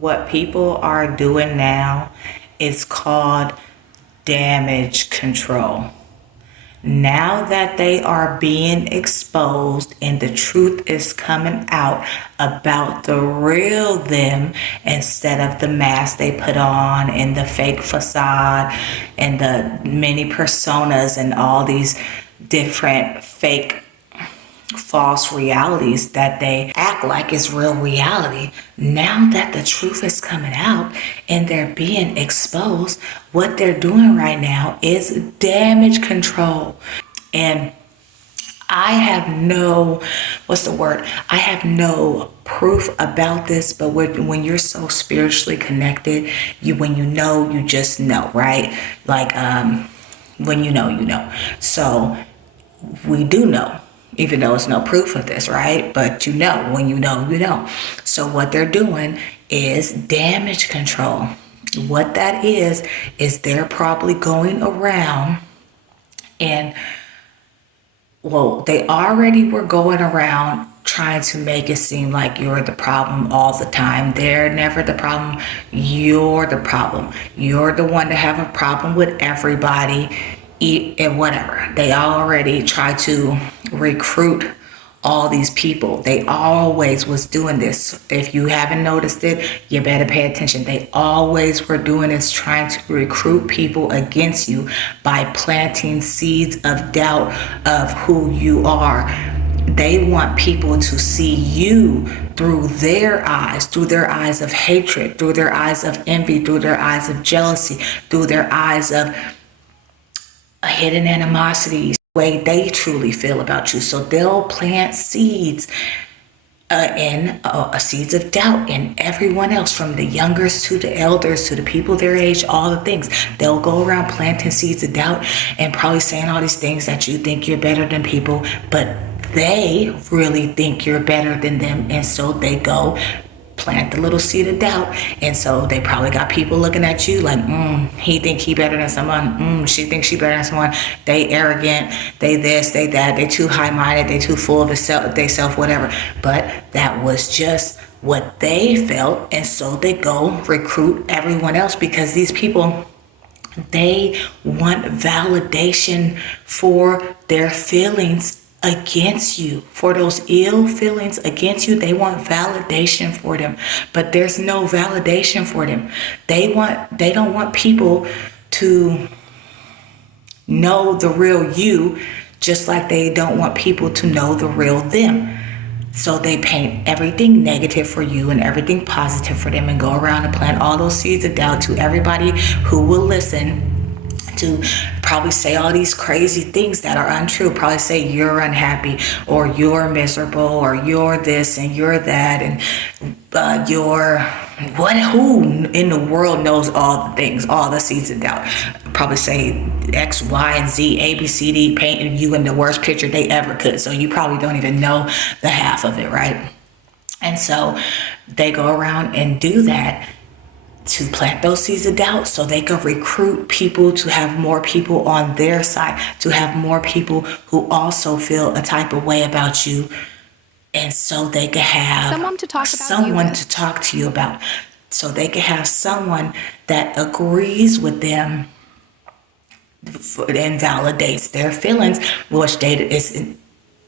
What people are doing now is called damage control. Now that they are being exposed and the truth is coming out about the real them instead of the mask they put on and the fake facade and the many personas and all these different fake false realities that they act like is real reality. Now that the truth is coming out and they're being exposed, what they're doing right now is damage control. And I have no, what's the word? I have no proof about this, but when you're so spiritually connected, when you know, you just know, right? Like, when you know, you know. So we do know, even though it's no proof of this, right? But you know, when you know, you know. So what they're doing is damage control. What that is they're probably going around and, well, they already were going around trying to make it seem like you're the problem all the time. They're never the problem. You're the problem. You're the one to have a problem with everybody and whatever. They already try to recruit all these people. They always was doing this. If you haven't noticed it, you better pay attention. They always were doing this, trying to recruit people against you by planting seeds of doubt of who you are. They want people to see you through their eyes of hatred, through their eyes of envy, through their eyes of jealousy, through their eyes of hidden animosities, the way they truly feel about you. So they'll plant seeds and seeds of doubt in everyone else, from the youngest to the elders to the people their age, all the things. They'll go around planting seeds of doubt and probably saying all these things that you think you're better than people, but they really think you're better than them, and so they go plant the little seed of doubt. And so they probably got people looking at you like, he think he better than someone, she thinks she better than someone, they arrogant, they this, they that, they too high-minded, they too full of they self, whatever. But that was just what they felt, and so they go recruit everyone else, because these people, they want validation for their feelings against you, for those ill feelings against you. They want validation for them, but there's no validation for them. They don't want people to know the real you, just like they don't want people to know the real them. So they paint everything negative for you and everything positive for them, and go around and plant all those seeds of doubt to everybody who will listen, to probably say all these crazy things that are untrue. Probably say you're unhappy, or you're miserable, or you're this and you're that, and you're what? Who in the world knows all the things, all the seeds of doubt? Probably say X, Y, and Z, A, B, C, D, painting you in the worst picture they ever could. So you probably don't even know the half of it, right? And so they go around and do that to plant those seeds of doubt, so they can recruit people, to have more people on their side, to have more people who also feel a type of way about you, and so they can have someone to talk to you about, so they can have someone that agrees with them and validates their feelings, which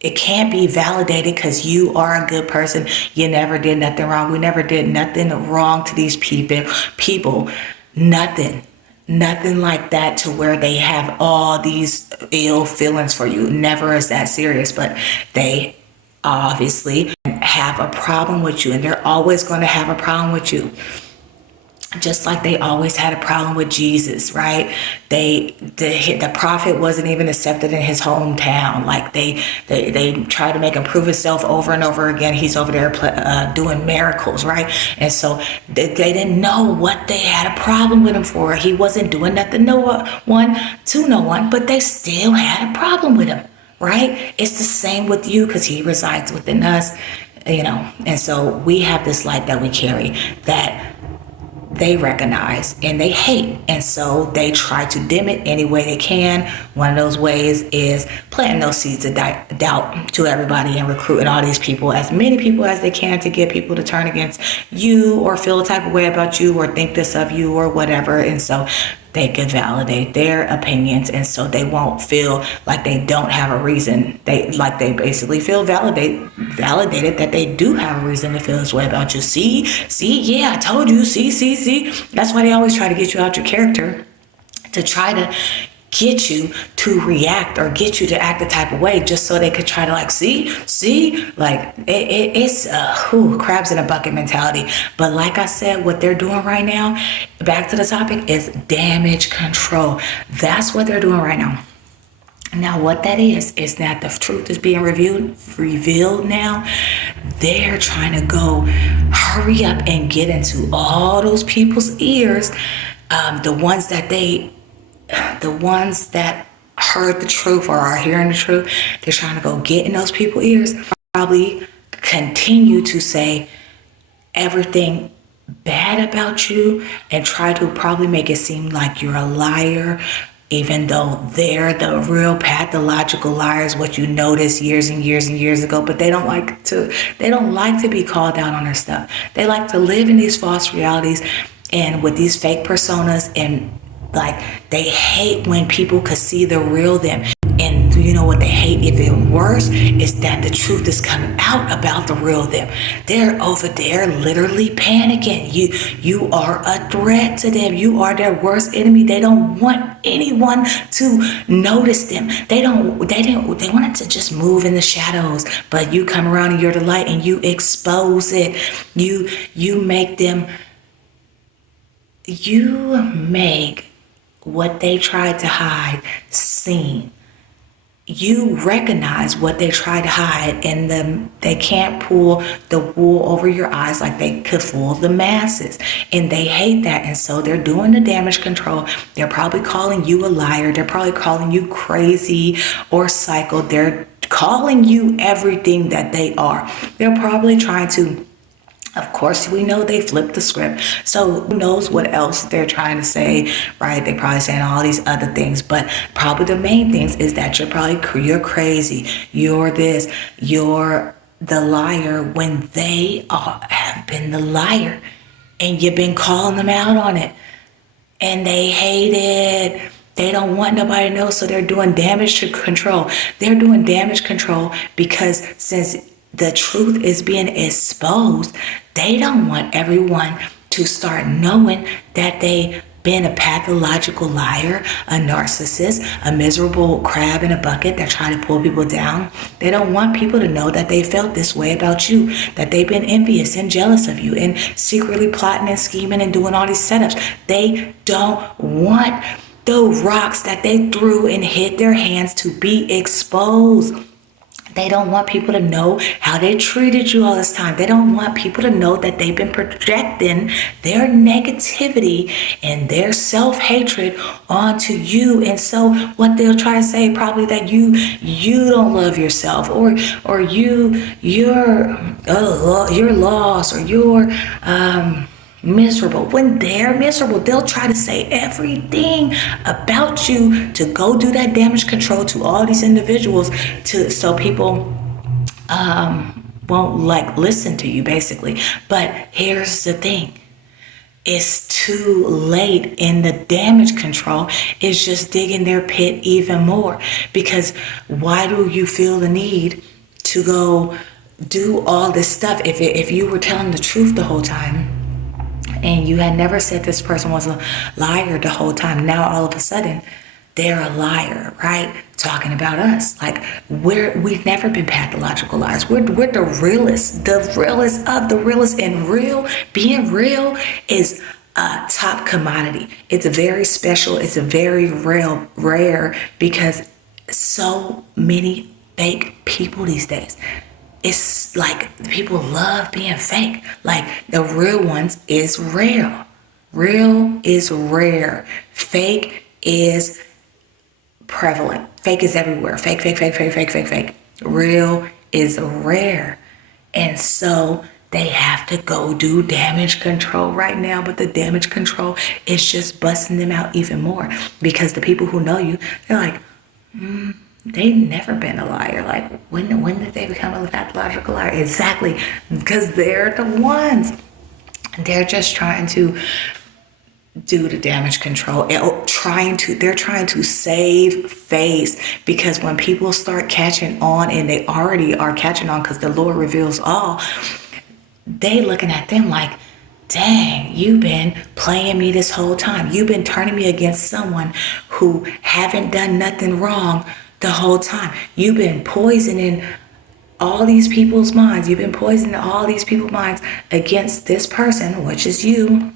it can't be validated, because you are a good person. You never did nothing wrong. We never did nothing wrong to these people. Nothing like that, to where they have all these ill feelings for you. Never is that serious, but they obviously have a problem with you, and they're always going to have a problem with you. Just like they always had a problem with Jesus, right? The prophet wasn't even accepted in his hometown. Like they tried to make him prove himself over and over again. He's over there doing miracles, right? And so they didn't know what they had a problem with him for. He wasn't doing nothing to no one, but they still had a problem with him, right? It's the same with you, because he resides within us, And so we have this light that we carry, that they recognize and they hate. And so they try to dim it any way they can. One of those ways is planting those seeds of doubt to everybody and recruiting all these people, as many people as they can, to get people to turn against you or feel a type of way about you or think this of you or whatever. And so they can validate their opinions, and so they won't feel like they don't have a reason. They basically feel validated that they do have a reason to feel this way about you. See, yeah, I told you. See. That's why they always try to get you out your character, to try to get you to react or get you to act the type of way, just so they could try to see, like it's crabs in a bucket mentality. But like I said, what they're doing right now, back to the topic, is damage control. That's what they're doing right now. Now, what that is that the truth is being revealed now. They're trying to go hurry up and get into all those people's ears, the ones that heard the truth or are hearing the truth. They're trying to go get in those people's ears, probably continue to say everything bad about you and try to probably make it seem like you're a liar, even though they're the real pathological liars, what you noticed years and years and years ago. But they don't like to be called out on their stuff. They like to live in these false realities and with these fake personas, and they hate when people could see the real them. And you know what they hate even worse is that the truth is coming out about the real them. They're over there literally panicking. You are a threat to them. You are their worst enemy. They don't want anyone to notice them. They want it to just move in the shadows. But you come around and you're the light and you expose it. You make what they tried to hide seen. You recognize what they try to hide, and they can't pull the wool over your eyes like they could fool the masses. And they hate that. And so they're doing the damage control. They're probably calling you a liar. They're probably calling you crazy or psycho. They're calling you everything that they are. They're probably trying to, of course, we know they flipped the script. So who knows what else they're trying to say, right? They're probably saying all these other things, but probably the main things is that you're crazy. You're this, you're the liar, when they have been the liar and you've been calling them out on it, and they hate it. They don't want nobody to know. So they're doing damage control. They're doing damage control because since the truth is being exposed, they don't want everyone to start knowing that they've been a pathological liar, a narcissist, a miserable crab in a bucket that try to pull people down. They don't want people to know that they felt this way about you, that they've been envious and jealous of you and secretly plotting and scheming and doing all these setups. They don't want the rocks that they threw and hit their hands to be exposed. They don't want people to know how they treated you all this time. They don't want people to know that they've been projecting their negativity and their self-hatred onto you. And so what they'll try to say probably that you don't love yourself, or you're lost, or you're miserable. When they're miserable, they'll try to say everything about you to go do that damage control to all these individuals, so people won't listen to you, basically. But here's the thing. It's too late, and the damage control is just digging their pit even more. Because why do you feel the need to go do all this stuff if you were telling the truth the whole time? And you had never said this person was a liar the whole time. Now all of a sudden, they're a liar, right? Talking about us. We've never been pathological liars. We're the realest of the realest. And being real is a top commodity. It's very special. It's a very rare, because so many fake people these days. It's like people love being fake. The real ones is real. Real is rare. Fake is prevalent. Fake is everywhere. Fake. Real is rare. And so they have to go do damage control right now, but the damage control is just busting them out even more, because the people who know you, they're like, they've never been a liar. Like, when did they become a pathological liar? Exactly, because they're the ones. They're just trying to do the damage control, they're trying to save face, because when people start catching on, and they already are catching on because the Lord reveals all, they looking at them like, dang, you've been playing me this whole time. You've been turning me against someone who haven't done nothing wrong the whole time. You've been poisoning all these people's minds. You've been poisoning all these people's minds against this person, which is you,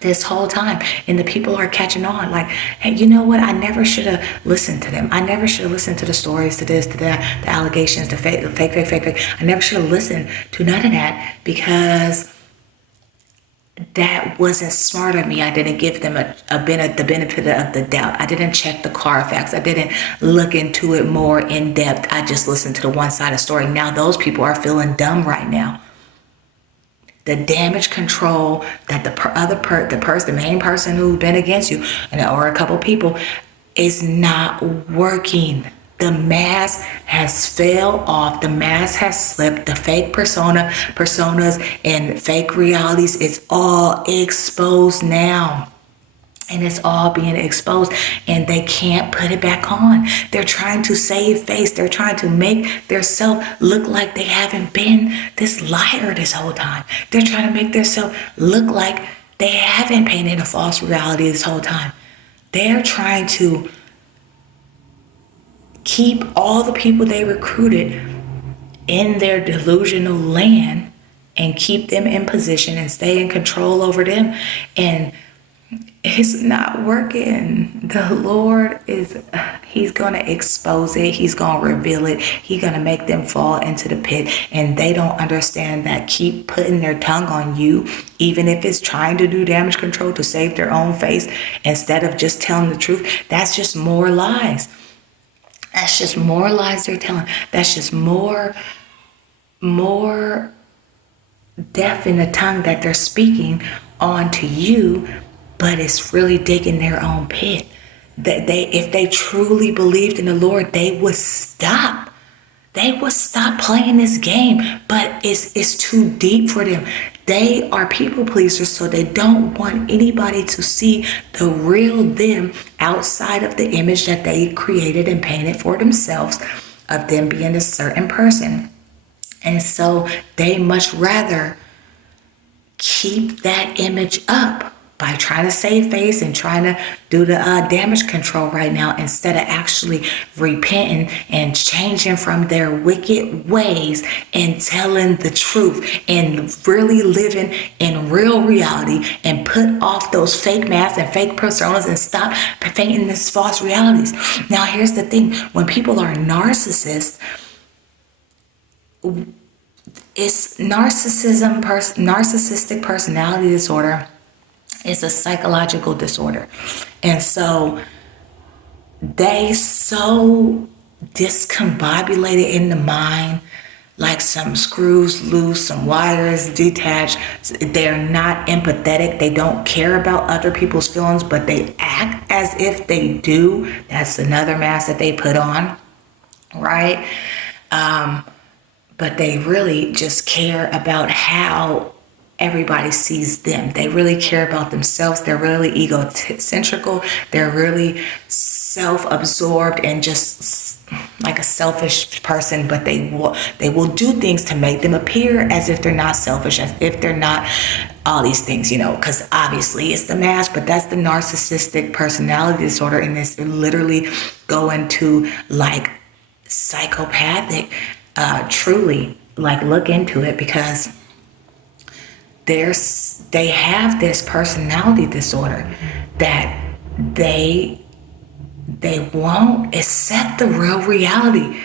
this whole time. And the people are catching on like, hey, you know what? I never should have listened to them. I never should have listened to the stories, to this, to that, the allegations, the fake. I never should have listened to none of that, because that wasn't smart of me. I didn't give them the benefit of the doubt. I didn't check the Carfax. I didn't look into it more in depth. I just listened to the one side of the story. Now those people are feeling dumb right now. The damage control that the main person who's been against you, or a couple people, is not working. The mask has fell off. The mask has slipped. The fake personas and fake realities, it's all exposed now. And it's all being exposed, and they can't put it back on. They're trying to save face. They're trying to make themselves look like they haven't been this liar this whole time. They're trying to make themselves look like they haven't painted a false reality this whole time. They're trying to keep all the people they recruited in their delusional land and keep them in position and stay in control over them. And it's not working. The Lord he's going to expose it. He's going to reveal it. He's going to make them fall into the pit. And they don't understand that. Keep putting their tongue on you, even if it's trying to do damage control to save their own face, instead of just telling the truth. That's just more lies. That's just more lies they're telling. That's just more death in the tongue that they're speaking onto you. But it's really digging their own pit. If they truly believed in the Lord, they would stop. They would stop playing this game. But it's too deep for them. They are people pleasers, so they don't want anybody to see the real them outside of the image that they created and painted for themselves of them being a certain person. And so they much rather keep that image up by trying to save face and trying to do the damage control right now, instead of actually repenting and changing from their wicked ways and telling the truth and really living in real reality, and put off those fake masks and fake personas and stop painting these false realities. Now, here's the thing. When people are narcissists, it's narcissistic personality disorder. It's a psychological disorder. And so they so discombobulated in the mind, like some screws loose, some wires detached. They're not empathetic. They don't care about other people's feelings, but they act as if they do. That's another mask that they put on, right? But they really just care about how everybody sees them. They really care about themselves. They're really egocentrical. They're really self-absorbed and just like a selfish person, but they will do things to make them appear as if they're not selfish, as if they're not all these things, because obviously it's the mask, but that's the narcissistic personality disorder. And it's literally going to like psychopathic, truly, like look into it, because they have this personality disorder that they won't accept the real reality.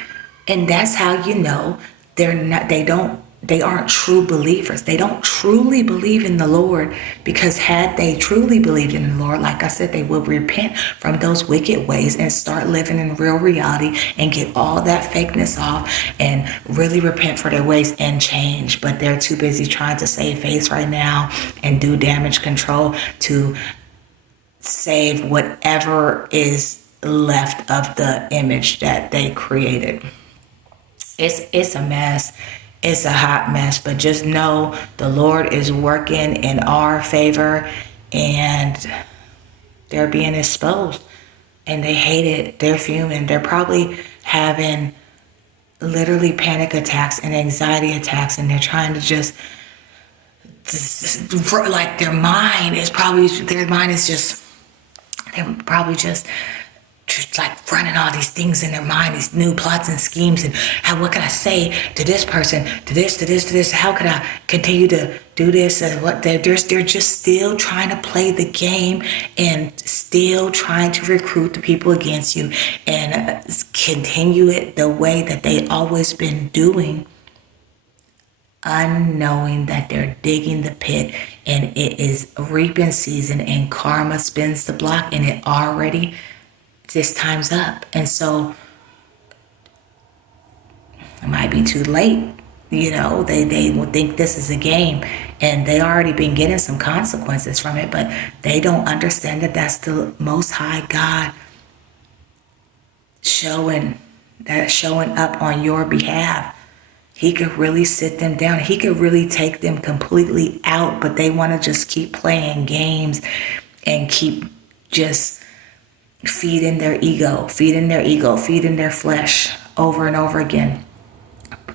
And that's how you know they don't they aren't true believers. They don't truly believe in the Lord, because had they truly believed in the Lord, like I said, they will repent from those wicked ways and start living in real reality and get all that fakeness off and really repent for their ways and change. But they're too busy trying to save face right now and do damage control to save whatever is left of the image that they created. It's a mess. It's a hot mess, but just know the Lord is working in our favor, and they're being exposed, and they hate it. They're fuming. They're probably having literally panic attacks and anxiety attacks, and they're trying to just like their mind is just, they're probably just like running all these things in their mind, these new plots and schemes, and what can I say to this person, to this, how could I continue to do this, and what they're just still trying to play the game and still trying to recruit the people against you and continue it the way that they always been doing, unknowing that they're digging the pit and it is reaping season and karma spins the block, and it already, this time's up. And so it might be too late. They will think this is a game, and they already been getting some consequences from it, but they don't understand that that's the Most High God showing up on your behalf. He could really sit them down. He could really take them completely out, but they want to just keep playing games and keep just feeding their ego, feeding their flesh over and over again,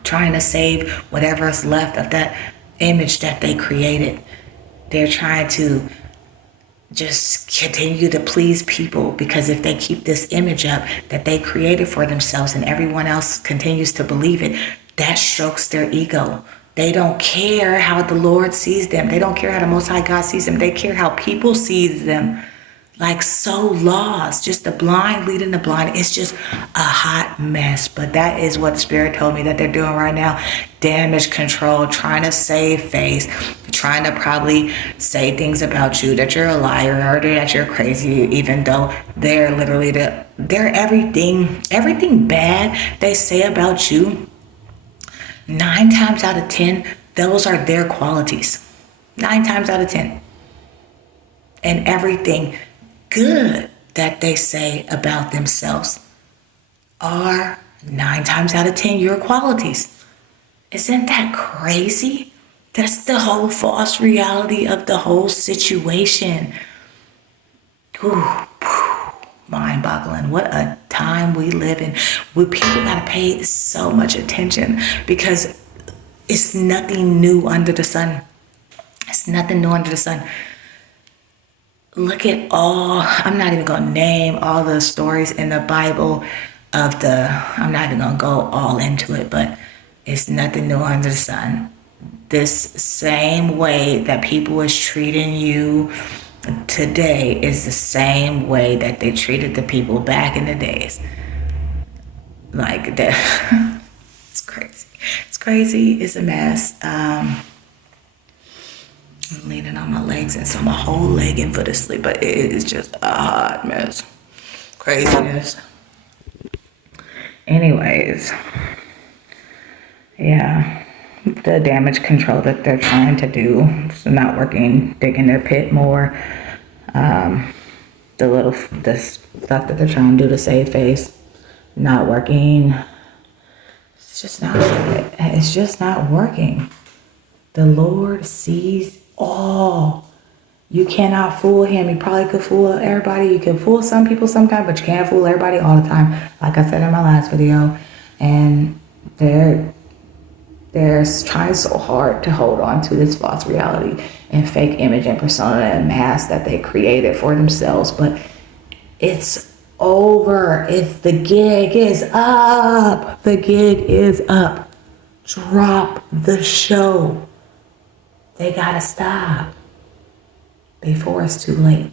trying to save whatever's left of that image that they created. They're trying to just continue to please people, because if they keep this image up that they created for themselves and everyone else continues to believe it, that strokes their ego. They don't care how the Lord sees them. They don't care how the Most High God sees them. They care how people see them. Like, so lost, just the blind leading the blind. It's just a hot mess. But that is what Spirit told me that they're doing right now. Damage control, trying to save face, trying to probably say things about you, that you're a liar or that you're crazy, even though they're literally they're everything bad they say about you. 9 times out of 10, those are their qualities. 9 times out of 10. And everything good that they say about themselves are 9 times out of 10 your qualities. Isn't that crazy? That's the whole false reality of the whole situation. Ooh, mind-boggling. What a time we live in. People gotta pay so much attention, because it's nothing new under the sun. It's nothing new under the sun. Look at I'm not even going to name all the stories in the Bible I'm not even going to go all into it, but it's nothing new under the sun. This same way that people is treating you today is the same way that they treated the people back in the days. Like that. It's crazy. It's crazy. It's a mess. I'm leaning on my legs, and so my whole leg and foot is asleep, but it is just a hot mess. Craziness. Anyways, yeah, the damage control that they're trying to do is not working. Digging their pit more. The stuff that they're trying to do to save face, not working. It's just not working. The Lord sees all. You cannot fool him. You probably could fool everybody. You can fool some people sometimes, but you can't fool everybody all the time. Like I said in my last video. And they're trying so hard to hold on to this false reality and fake image and persona and mask that they created for themselves. But it's over. The gig is up. The gig is up. Drop the show. They gotta stop before it's too late.